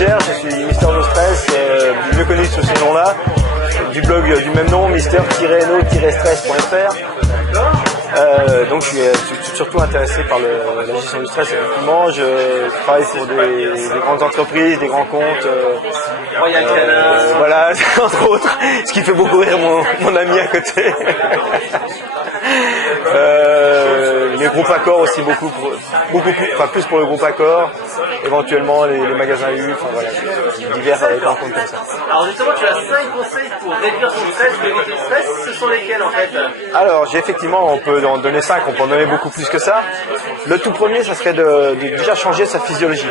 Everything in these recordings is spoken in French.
Gère, je suis Mister No Stress, mieux connu sous ce nom-là, du blog du même nom, mister-no-stress.fr. Donc je suis surtout intéressé par la gestion du stress. Effectivement, je travaille pour des grandes entreprises, des grands comptes. Royal Canin. Voilà, entre autres, ce qui fait beaucoup rire mon ami à côté. Les groupes Accor aussi beaucoup plus pour le groupe Accor, éventuellement les magasins U, enfin voilà, divers rencontres comme ça. Alors justement, tu as 5 conseils pour réduire son stress, pour éviter le stress, ce sont lesquels en fait? Alors effectivement, on peut en donner 5, on peut en donner beaucoup plus que ça. Le tout premier, ça serait de déjà changer sa physiologie.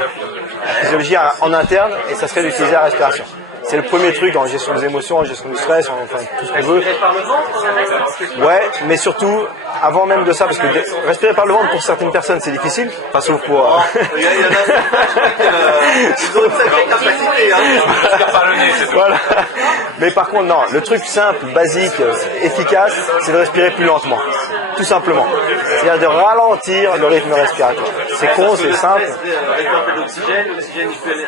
La physiologie en interne, et ça serait d'utiliser la respiration. C'est le premier truc en gestion des émotions, en gestion du stress, enfin tout ce qu'on veut. Respirer par le ventre? Ouais, mais surtout, avant même de ça, parce que respirer par le ventre pour certaines personnes c'est difficile, enfin sauf pour... Il y en a ils ont une sacrée capacité, hein. Respire par le nez, c'est tout. Voilà. Mais par contre, non, le truc simple, basique, efficace, c'est de respirer plus lentement. Tout simplement. C'est-à-dire de ralentir le rythme respiratoire. C'est con, c'est simple. Avec un peu d'oxygène, l'oxygène il peut aller...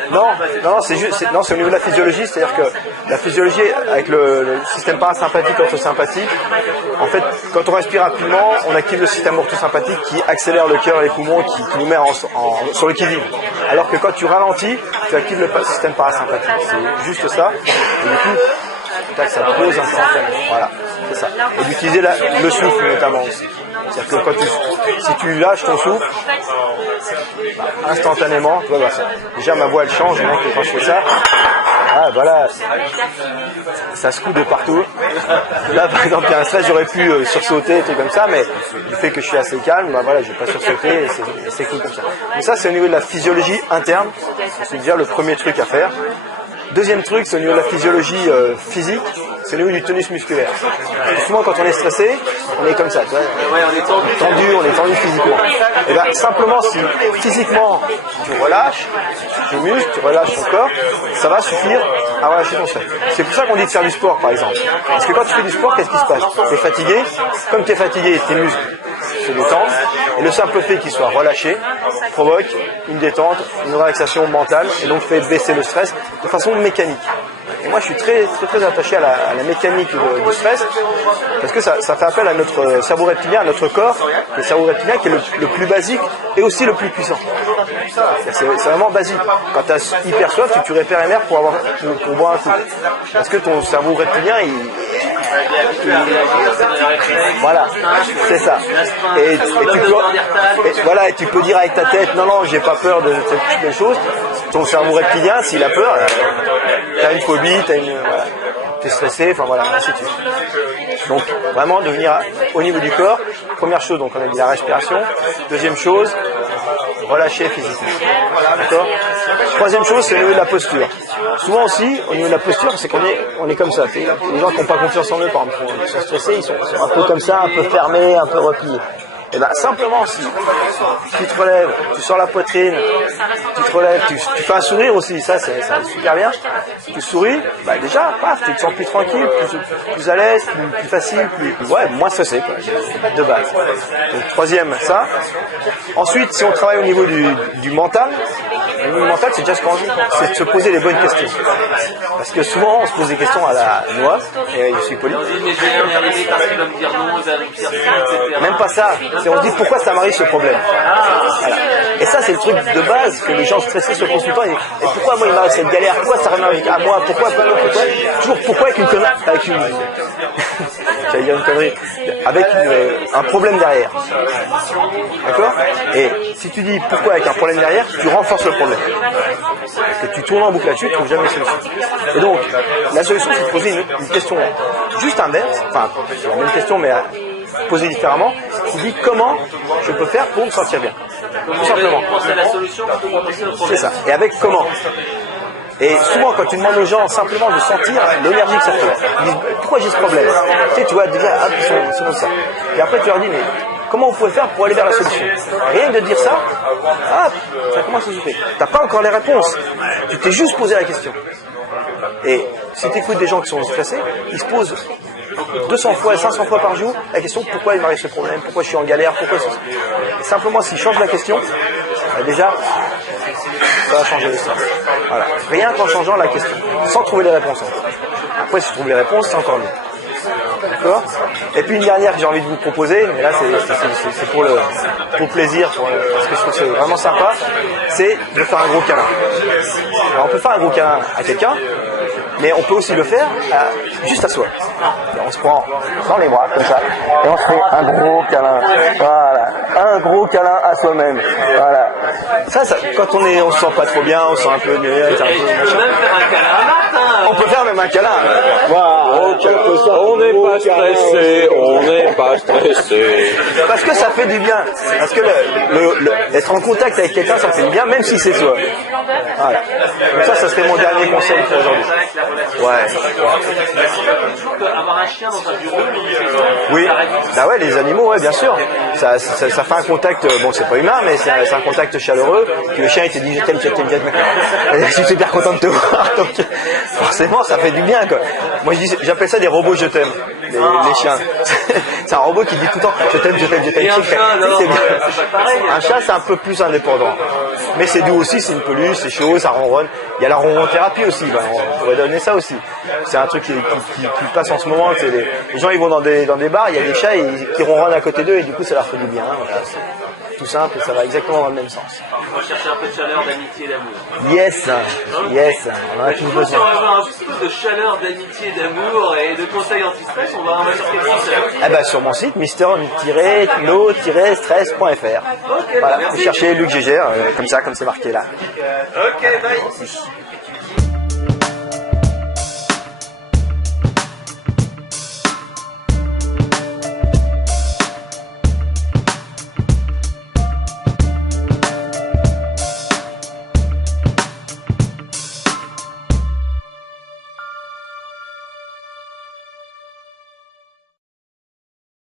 Non, c'est juste, non, c'est au niveau de la physiologie, c'est-à-dire que la physiologie avec le système parasympathique, orthosympathique, en fait, quand on respire rapidement, on active le système orthosympathique qui accélère le cœur et les poumons, qui nous met sur le qui-vive. Alors que quand tu ralentis, tu actives le système parasympathique. C'est juste ça. Et du coup, ça pose instantanément. Voilà, c'est ça. Et d'utiliser le souffle notamment aussi. C'est-à-dire que si tu lâches ton souffle, instantanément, tu vois, déjà ma voix elle change, donc quand je fais ça, ah voilà, ça secoue de partout. Là par exemple il y a un stress, j'aurais pu sursauter, des trucs comme ça, mais du fait que je suis assez calme, bah voilà, je vais pas sursauter et c'est cool comme ça. Donc ça c'est au niveau de la physiologie interne, c'est déjà le premier truc à faire. Deuxième truc, c'est au niveau de la physiologie physique, c'est au niveau du tonus musculaire. Souvent quand on est stressé, on est comme ça, tu vois. Ouais, on est tendu. On est tendu physiquement. Et bien simplement si physiquement tu relâches tes muscles, tu relâches ton corps, ça va suffire à relâcher ton stress. C'est pour ça qu'on dit de faire du sport par exemple. Parce que quand tu fais du sport, qu'est-ce qui se passe? Tu es fatigué, comme tu es fatigué, tes muscles se détendent, et le simple fait qu'ils soient relâchés provoque une détente, une relaxation mentale, et donc fait baisser le stress de façon mécanique. Et moi je suis très attaché à la mécanique du stress, parce que ça fait appel à notre cerveau reptilien, à notre corps, le cerveau reptilien qui est le plus basique et aussi le plus puissant. C'est vraiment basique. Quand tu as hyper soif, tu repères MR pour boire un coup. Parce que ton cerveau reptilien, voilà, c'est ça. Et tu peux dire avec ta tête, non, j'ai pas peur de ces choses. Ton cerveau reptilien, s'il a peur, t'as une phobie, t'es stressé, enfin voilà, ainsi de suite. Donc vraiment devenir au niveau du corps. Première chose, donc on a dit la respiration. Deuxième chose, relâcher physiquement. D'accord ? Troisième chose, c'est au niveau de la posture. Souvent aussi, au niveau de la posture, c'est qu'on est comme ça. Les gens qui n'ont pas confiance en eux, par exemple, ils sont stressés, ils sont un peu comme ça, un peu fermés, un peu repliés. Et bien simplement, si tu te relèves, tu sors la poitrine, tu te relèves, tu fais un sourire aussi, ça c'est super bien. Tu souris, bah déjà, paf, tu te sens plus tranquille, plus à l'aise, plus facile, moins stressé, quoi, de base. Donc troisième, ça. Ensuite, si on travaille au niveau du mental, le niveau mental, c'est déjà ce qu'on dit, c'est de se poser les bonnes questions. Parce que souvent, on se pose des questions à la noix, et je suis poli. Même pas ça. On se dit pourquoi ça m'arrive ce problème. Voilà. Et ça, c'est le truc de base que les gens stressés se posent tout le temps. Et pourquoi moi il m'arrive cette galère? Pourquoi ça m'arrive à moi? Pourquoi toujours pourquoi avec une connerie, j'allais dire une connerie, avec un problème derrière. D'accord? Et si tu dis pourquoi avec un problème derrière, tu renforces le problème. Parce que tu tournes en boucle là-dessus, tu ne trouves jamais de solution. Et donc, la solution, c'est de poser une question juste inverse, enfin, c'est la même question, mais posée différemment, qui dit comment je peux faire pour me sentir bien. Tout simplement. C'est ça. Et avec comment. Et souvent, quand tu demandes aux gens simplement de sentir l'énergie que ça fait, ils disent pourquoi j'ai ce problème? Tu vois, déjà, c'est comme ça. Et après, tu leur dis, mais comment vous pouvez faire pour aller vers la solution? Rien que de dire ça, ça commence à se faire. Tu n'as pas encore les réponses. Tu t'es juste posé la question. Et si tu écoutes des gens qui sont stressés, ils se posent 200 fois, 500 fois par jour, la question pourquoi il m'arrive ce problème, pourquoi je suis en galère, pourquoi ceci. Et simplement, s'il change la question, déjà, ça va changer l'histoire. Voilà. Rien qu'en changeant la question, sans trouver les réponses. Après, si tu trouves les réponses, c'est encore mieux. D'accord. Et puis une dernière que j'ai envie de vous proposer, mais là c'est pour le plaisir, parce que je trouve que c'est vraiment sympa, c'est de faire un gros câlin. Alors on peut faire un gros câlin à quelqu'un, mais on peut aussi le faire juste à soi. Et on se prend dans les bras comme ça, et on se fait un gros câlin. Voilà, un gros câlin à soi-même. Voilà. Ça, quand on se sent pas trop bien, on se sent un peu mieux. On peut faire même un câlin. Voilà. On n'est pas stressé, on n'est pas stressé. Parce que ça fait du bien. Parce que être en contact avec quelqu'un, ça fait du bien, même si c'est soi. Voilà. Donc ça serait mon dernier conseil pour aujourd'hui. Ouais. Avoir un chien dans un bureau, oui. Bah ouais, les animaux, ouais, bien sûr. Ça fait un contact, bon, c'est pas humain, mais c'est un contact chaleureux. Puis le chien, il te dit, je t'aime. Je suis super content de te voir. Donc, forcément, ça fait du bien, quoi. Moi, j'appelle ça des robots je t'aime. Les chiens. C'est un robot qui dit tout le temps, je t'aime. Et un chat, alors, c'est pas pareil. Un chat, c'est un peu plus indépendant. Mais c'est doux aussi, c'est une peluche, c'est chaud, ça ronronne. Il y a la ronron-thérapie aussi, ben, on pourrait donner ça aussi. C'est un truc qui passe en ce moment. Les gens, ils vont dans des bars, il y a des chats qui ronronnent à côté d'eux et du coup, ça leur fait du bien. Voilà, c'est tout simple et ça va exactement dans le même sens. On va chercher un peu de chaleur, d'amitié et d'amour. Yes, on a tous Si on besoin. va avoir un petit peu de chaleur, d'amitié, d'amour et de conseils anti-stress, on va sur quel site? Eh ben, sur mon site, mister-no-stress.fr. Ok, Voilà, merci. vous cherchez Luc Gégère, comme c'est marqué là. Ok, bye.